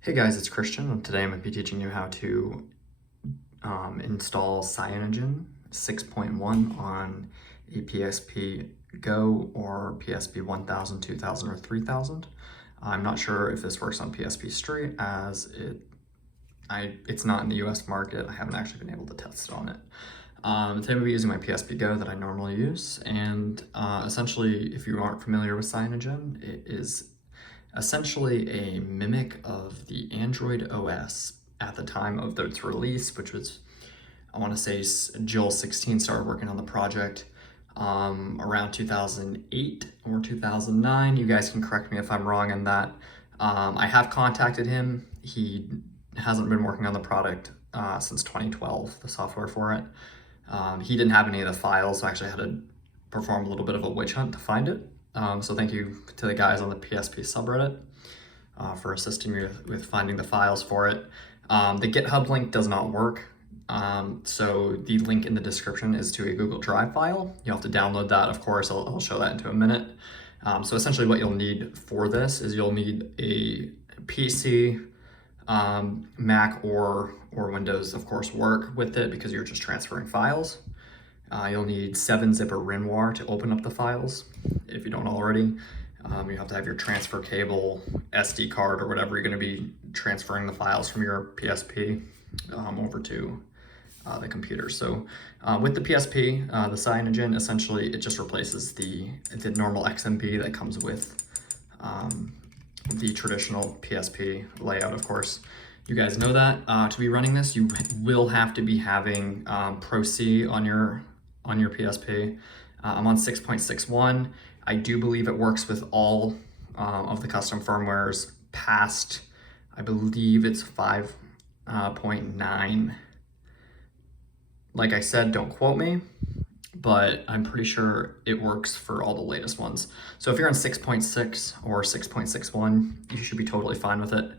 Hey guys, it's Christian, and today I'm going to be teaching you how to install Cyanogen 6.1 on a PSP Go or PSP 1000, 2000, or 3000. I'm not sure if this works on PSP Straight as it's not in the US market. I haven't actually been able to test it on it. Today we'll be using my PSP Go that I normally use, and essentially, if you aren't familiar with Cyanogen, it is essentially a mimic of the Android OS at the time of its release, which was, I want to say, Joel16 started working on the project around 2008 or 2009. You guys can correct me if I'm wrong on that. I have contacted him. He hasn't been working on the product since 2012, the software for it. He didn't have any of the files, so I actually had to perform a little bit of a witch hunt to find it. So thank you to the guys on the PSP subreddit for assisting me with finding the files for it. The GitHub link does not work. So the link in the description is to a Google Drive file. You'll have to download that, of course. I'll show that into a minute. So essentially what you'll need for this is you'll need a PC, Mac or Windows, of course, work with it because you're just transferring files. You'll need 7-zip or WinRAR to open up the files, if you don't already. You have to have your transfer cable, SD card, or whatever you're going to be transferring the files from your PSP over to the computer. So with the PSP, the Cyanogen, essentially it just replaces the normal XMB that comes with the traditional PSP layout, of course. You guys know that. To be running this, you will have to be having Pro C on your PSP. I'm on 6.61. I do believe it works with all of the custom firmwares past, I believe it's 5.9. Like I said, don't quote me, but I'm pretty sure it works for all the latest ones. So if you're on 6.6 or 6.61, you should be totally fine with it.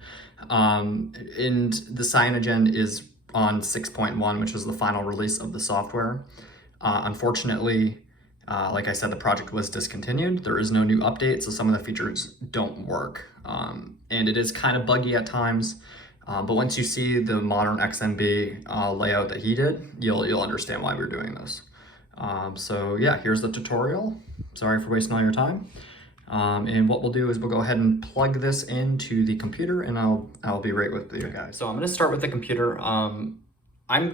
And the Cyanogen is on 6.1, which is the final release of the software. Unfortunately, like I said, the project was discontinued. There is no new update, so some of the features don't work. And it is kind of buggy at times, but once you see the modern XMB layout that he did, you'll understand why we're doing this. So yeah, here's the tutorial. Sorry for wasting all your time. And what we'll do is we'll go ahead and plug this into the computer, and I'll be right with you guys. So I'm gonna start with the computer. I'm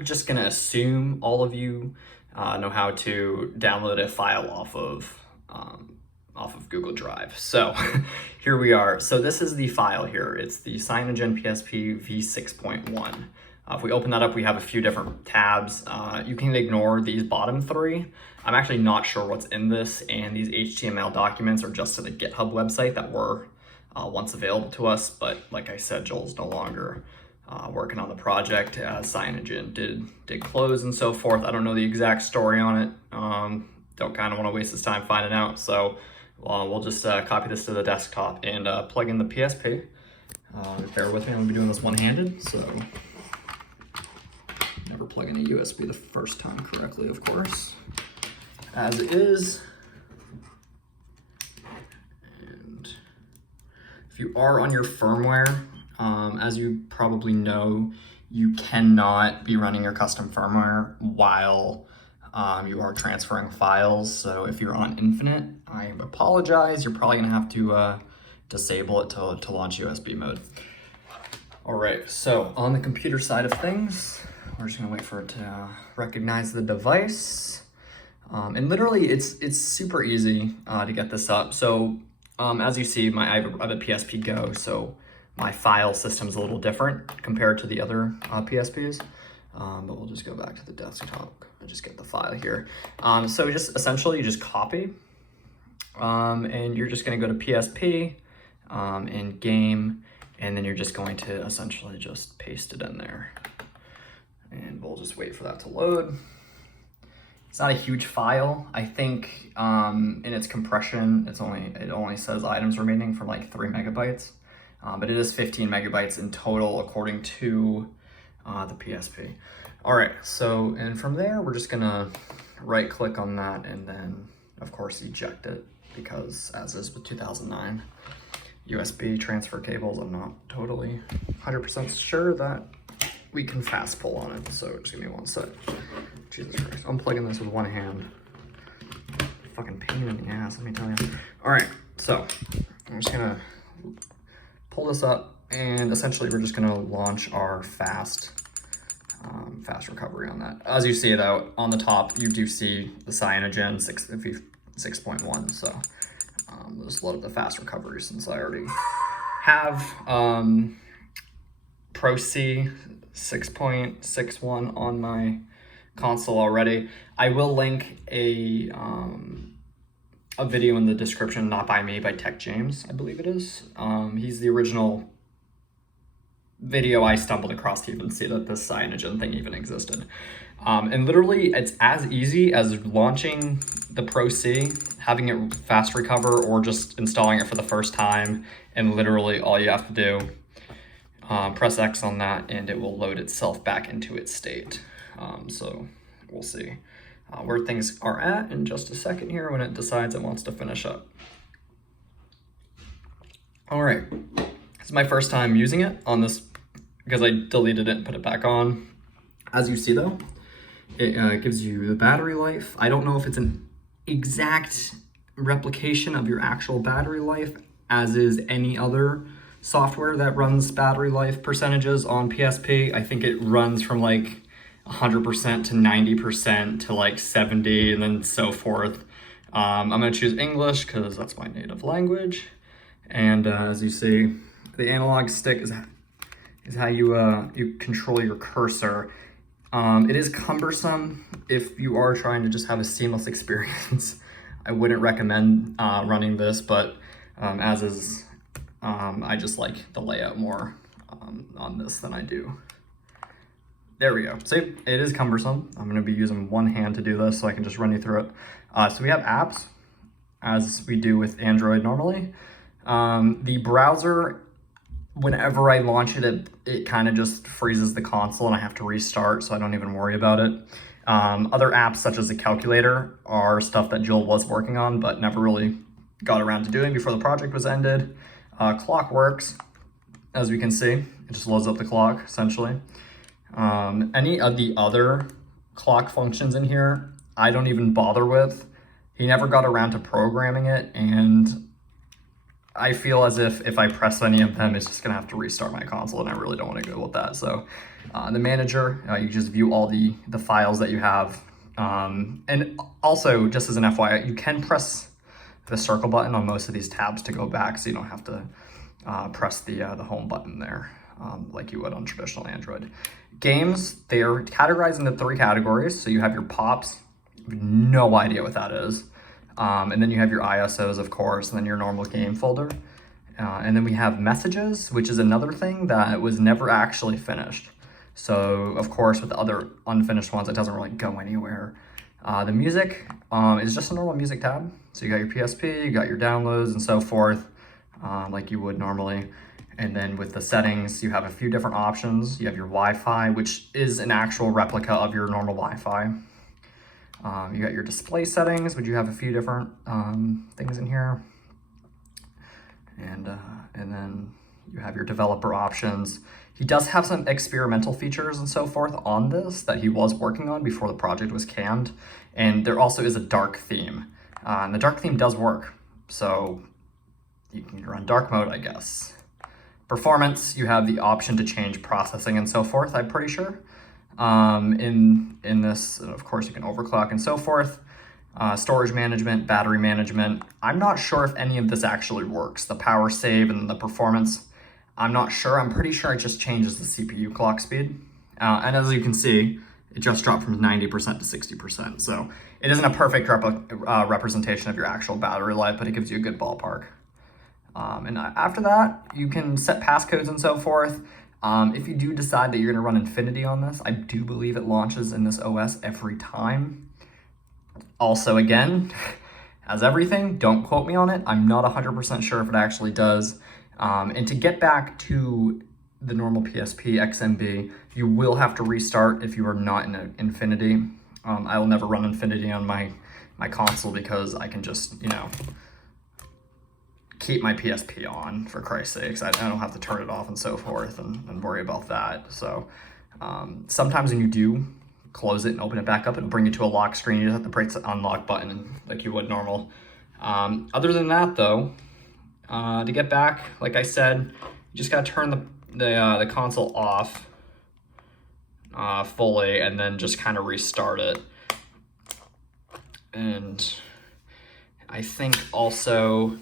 just gonna assume all of you know how to download a file off of Google Drive. So here we are. So this is the file here. It's the Cyanogen PSP v6.1. If we open that up, we have a few different tabs. You can ignore these bottom three. I'm actually not sure what's in this, and these HTML documents are just to the GitHub website that were once available to us, but like I said, Joel's no longer working on the project as Cyanogen did close and so forth. I don't know the exact story on it. Don't kind of want to waste this time finding out, so we'll just copy this to the desktop and plug in the PSP. Bear with me, I'm gonna be doing this one-handed, so never plug in a USB the first time correctly, of course, as it is. And if you are on your firmware, as you probably know, you cannot be running your custom firmware while you are transferring files. So if you're on Infinite, I apologize. You're probably gonna have to disable it to launch USB mode. All right, so on the computer side of things, we're just gonna wait for it to recognize the device. And literally it's super easy to get this up. So as you see, I have a PSP Go, so my file system is a little different compared to the other PSPs. But we'll just go back to the desktop and just get the file here. So just essentially you just copy, and you're just gonna go to PSP and game, and then you're just going to essentially just paste it in there. And we'll just wait for that to load. It's not a huge file. I think in its compression, it only says items remaining for like 3 megabytes. But it is 15 megabytes in total according to the PSP. All right, so, and from there, we're just gonna right click on that and then of course eject it, because as is with 2009, USB transfer cables. I'm not totally 100% sure that we can fast pull on it, so just give me one sec. Jesus Christ, I'm plugging this with one hand. Fucking pain in the ass, let me tell you. All right, so I'm just gonna pull this up, and essentially we're just gonna launch our fast recovery on that. As you see though, on the top, you do see the Cyanogen 6.1, so we'll just load up the fast recovery since I already have Pro C 6.61 on my console already. I will link a video in the description, not by me, by Tech James, I believe it is. He's the original video I stumbled across to even see that this Cyanogen thing even existed. And literally, it's as easy as launching the Pro C, having it fast recover, or just installing it for the first time. And literally all you have to do, press X on that, and it will load itself back into its state. So we'll see where things are at in just a second here when it decides it wants to finish up. All right, this is my first time using it on this because I deleted it and put it back on. As you see though, it gives you the battery life. I don't know if it's an exact replication of your actual battery life, as is any other software that runs battery life percentages on PSP. I think it runs from like 100% to 90% to like 70 and then so forth. I'm gonna choose English because that's my native language. And as you see, the analog stick is how you control your cursor. It is cumbersome if you are trying to just have a seamless experience. I wouldn't recommend running this, but as is, I just like the layout more on this than I do. There we go. See, it is cumbersome. I'm gonna be using one hand to do this so I can just run you through it. So we have apps, as we do with Android normally. The browser, whenever I launch it, it kind of just freezes the console and I have to restart, so I don't even worry about it. Other apps such as the calculator are stuff that Joel was working on but never really got around to doing before the project was ended. Clock works, as we can see. It just loads up the clock, essentially. Any of the other clock functions in here, I don't even bother with. He never got around to programming it, and I feel as if I press any of them, it's just gonna have to restart my console, and I really don't want to go with that. So the manager, you just view all the files that you have. And also, just as an FYI, you can press the circle button on most of these tabs to go back, so you don't have to press the home button there like you would on traditional Android. Games, they are categorized into 3 categories. So you have your pops, no idea what that is. And then you have your ISOs, of course, and then your normal game folder. And then we have messages, which is another thing that was never actually finished. So, of course, with the other unfinished ones, it doesn't really go anywhere. The music is just a normal music tab. So you got your PSP, you got your downloads and so forth, like you would normally. And then with the settings, you have a few different options. You have your Wi-Fi, which is an actual replica of your normal Wi-Fi. You got your display settings, which you have a few different things in here. And then you have your developer options. He does have some experimental features and so forth on this that he was working on before the project was canned. And there also is a dark theme. And the dark theme does work. So you can run dark mode, I guess. Performance, you have the option to change processing and so forth, I'm pretty sure. In this, of course, you can overclock and so forth. Storage management, battery management. I'm not sure if any of this actually works. The power save and the performance, I'm not sure. I'm pretty sure it just changes the CPU clock speed. And as you can see, it just dropped from 90% to 60%. So it isn't a perfect representation of your actual battery life, but it gives you a good ballpark. And after that, you can set passcodes and so forth. If you do decide that you're gonna run Infinity on this, I do believe it launches in this OS every time. Also, again, as everything, don't quote me on it. I'm not 100% sure if it actually does. And to get back to the normal PSP XMB, you will have to restart if you are not in Infinity. I will never run Infinity on my console because I can just, keep my PSP on, for Christ's sakes. I don't have to turn it off and so forth and worry about that. So sometimes when you do close it and open it back up, it'll bring you to a lock screen. You just have to press the unlock button like you would normal. Other than that though, to get back, like I said, you just gotta turn the console off fully and then just kind of restart it. And I think also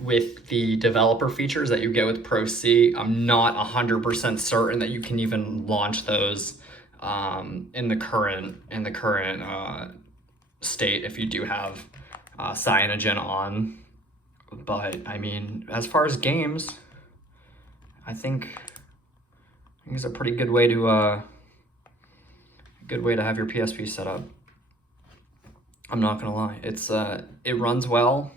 with the developer features that you get with Pro C, I'm not 100% certain that you can even launch those in the current state if you do have Cyanogen on. But I mean, as far as games, I think it's a pretty good way to have your PSP set up. I'm not gonna lie, it runs well.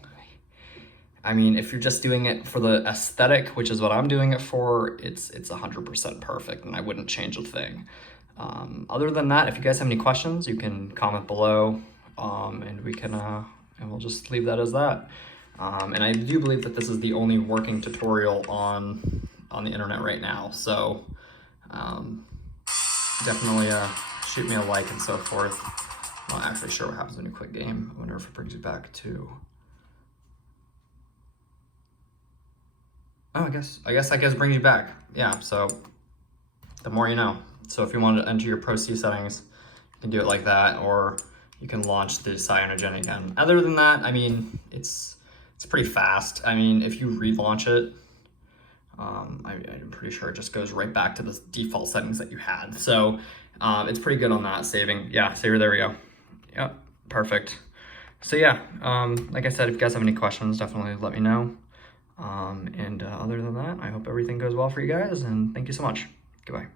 I mean, if you're just doing it for the aesthetic, which is what I'm doing it for, it's 100% perfect, and I wouldn't change a thing. Other than that, if you guys have any questions, you can comment below, and we can and we'll just leave that as that. And I do believe that this is the only working tutorial on the internet right now, so definitely shoot me a like and so forth. I'm not actually sure what happens when you quit game. I wonder if it brings you back to... Oh, I guess that brings you back. Yeah, so the more you know. So if you want to enter your Pro C settings, you can do it like that, or you can launch the Cyanogen again. Other than that, I mean, it's pretty fast. I mean, if you relaunch it, I'm pretty sure it just goes right back to the default settings that you had. So it's pretty good on that saving. Yeah, saver, there we go. Yep, perfect. So yeah, like I said, if you guys have any questions, definitely let me know. And other than that, I hope everything goes well for you guys, and thank you so much. Goodbye.